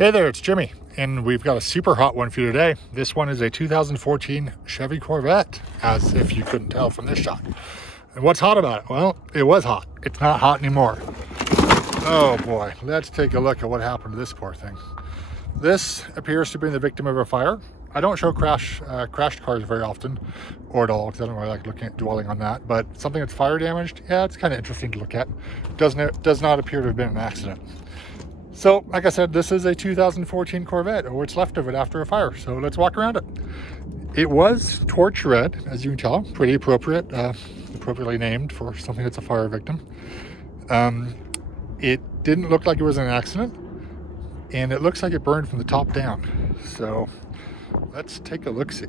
Hey there, it's Jimmy, and we've got a super hot one for you today. This one is a 2014 Chevy Corvette, as if you couldn't tell from this shot. And what's hot about it? Well, it was hot. It's not hot anymore. Oh boy, let's take a look at what happened to this poor thing. This appears to be the victim of a fire. I don't show crashed cars very often, or at all, because I don't really like dwelling on that. But something that's fire damaged, yeah, it's kind of interesting to look at. Does not appear to have been an accident. So, like I said, this is a 2014 Corvette, or what's left of it after a fire. So let's walk around it. It was torch red, as you can tell, pretty appropriate, appropriately named for something that's a fire victim. It didn't look like it was an accident, and it looks like it burned from the top down. So let's take a look-see.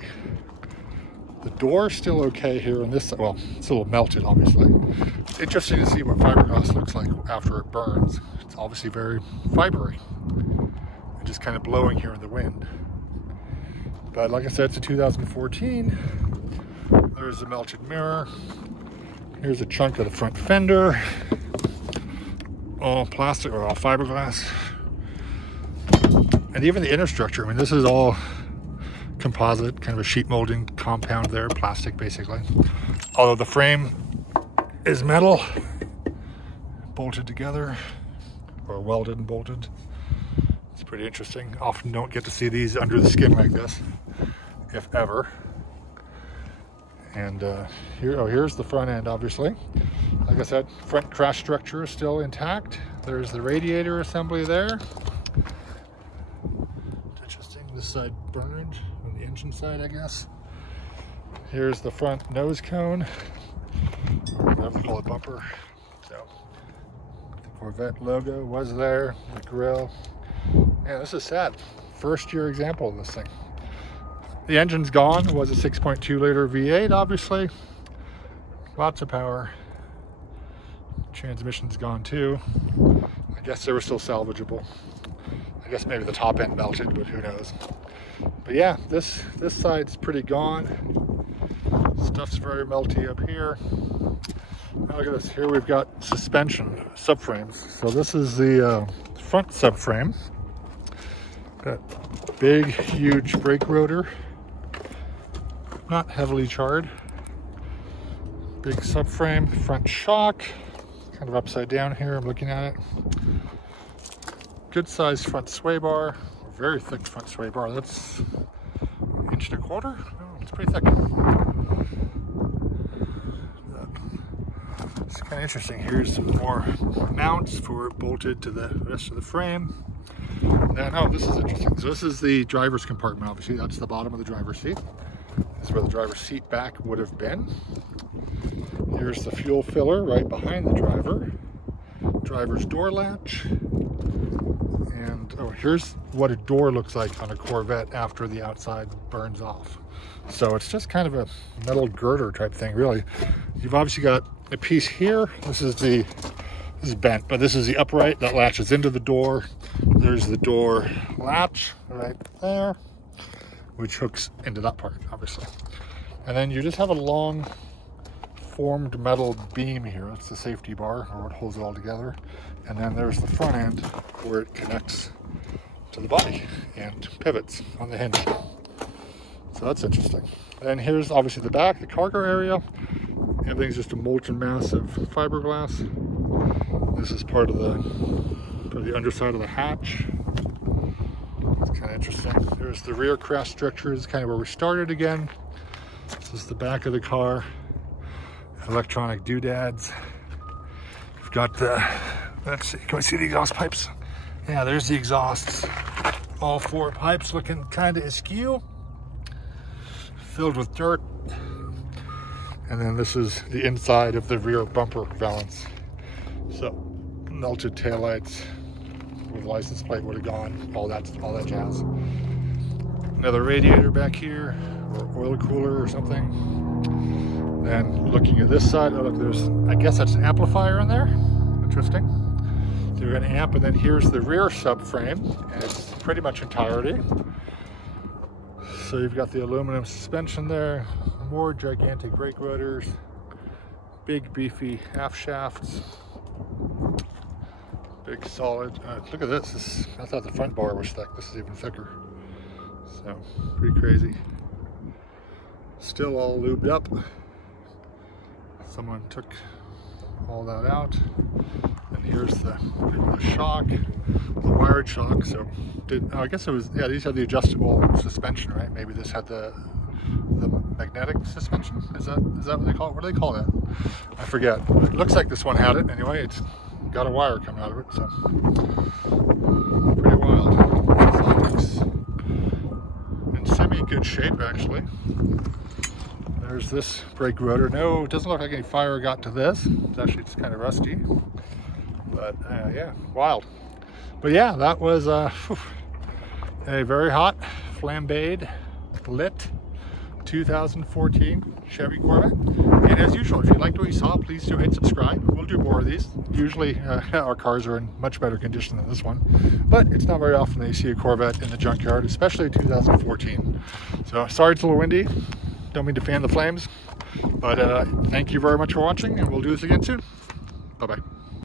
The door's still okay here on this side. Well, it's a little melted, obviously. It's interesting to see what fiberglass looks like after it burns. It's obviously very fibery and just kind of blowing here in the wind. But like I said, it's a 2014. There's the melted mirror. Here's a chunk of the front fender. All plastic or all fiberglass. And even the inner structure, I mean, this is all composite, kind of a sheet molding compound there, plastic basically. Although the frame is metal, bolted together, or welded and bolted. It's pretty interesting. Often don't get to see these under the skin like this, if ever. And here's the front end, obviously. Like I said, front crash structure is still intact. There's the radiator assembly there. Interesting, this side burned. The engine side, I guess. Here's the front nose cone, or whatever they call it, bumper. So the Corvette logo was there, the grill. Yeah, this is sad. First year example of this thing. The engine's gone. It was a 6.2 liter V8, obviously. Lots of power. Transmission's gone too. I guess they were still salvageable. I guess maybe the top end melted, but who knows. But yeah, this side's pretty gone. Stuff's very melty up here. Now look at this. Here we've got suspension subframes. So this is the front subframe. Got big, huge brake rotor. Not heavily charred. Big subframe, front shock. Kind of upside down here, I'm looking at it. Good sized front sway bar. Very thick front sway bar. That's an inch and a quarter. Oh, it's pretty thick. It's kind of interesting. Here's some more mounts for bolted to the rest of the frame. And oh, this is interesting. So this is the driver's compartment. Obviously, that's the bottom of the driver's seat. This is where the driver's seat back would have been. Here's the fuel filler right behind the driver. Driver's door latch. And oh, here's what a door looks like on a Corvette after the outside burns off. So it's just kind of a metal girder type thing, really. You've obviously got a piece here. This is bent, but this is the upright that latches into the door. There's the door latch right there, which hooks into that part, obviously. And then you just have a long formed metal beam here. That's the safety bar, or what holds it all together. And then there's the front end where it connects to the body and pivots on the hinge. So that's interesting. And here's obviously the back, the cargo area. Everything's just a molten mass of fiberglass. This is part of the underside of the hatch. It's kind of interesting. There's the rear crash structure, is kind of where we started again. This is the back of the car. Electronic doodads. We've got the, let's see, can we see the exhaust pipes? Yeah, there's the exhausts. All four pipes looking kind of askew, filled with dirt. And then this is the inside of the rear bumper valance. So, melted taillights, where the license plate would have gone, all that jazz. Another radiator back here, or oil cooler or something. Then looking at this side, oh look, there's, I guess that's an amplifier in there. Interesting. So you're an amp, and then here's the rear subframe, and it's pretty much entirety. So you've got the aluminum suspension there, more gigantic brake rotors, big beefy half shafts, Big solid. Look at this. I thought the front bar was thick. This is even thicker. So pretty crazy. Still all lubed up. Someone took all that out. And here's the shock, the wired shock. So I guess it was, yeah, these have the adjustable suspension, right? Maybe this had the magnetic suspension. Is that what they call it? What do they call that? I forget. It looks like this one had it. Anyway, it's got a wire coming out of it, so pretty wild. It looks in semi-good shape, actually. There's this brake rotor. No, it doesn't look like any fire got to this. It's actually just kind of rusty. But yeah, wild. But yeah, that was a very hot, flambéed, lit 2014 Chevy Corvette. And as usual, if you liked what you saw, please do hit subscribe. We'll do more of these. Usually our cars are in much better condition than this one, but it's not very often that you see a Corvette in the junkyard, especially 2014. So sorry it's a little windy. Don't mean to fan the flames, but thank you very much for watching, and we'll do this again soon. Bye-bye.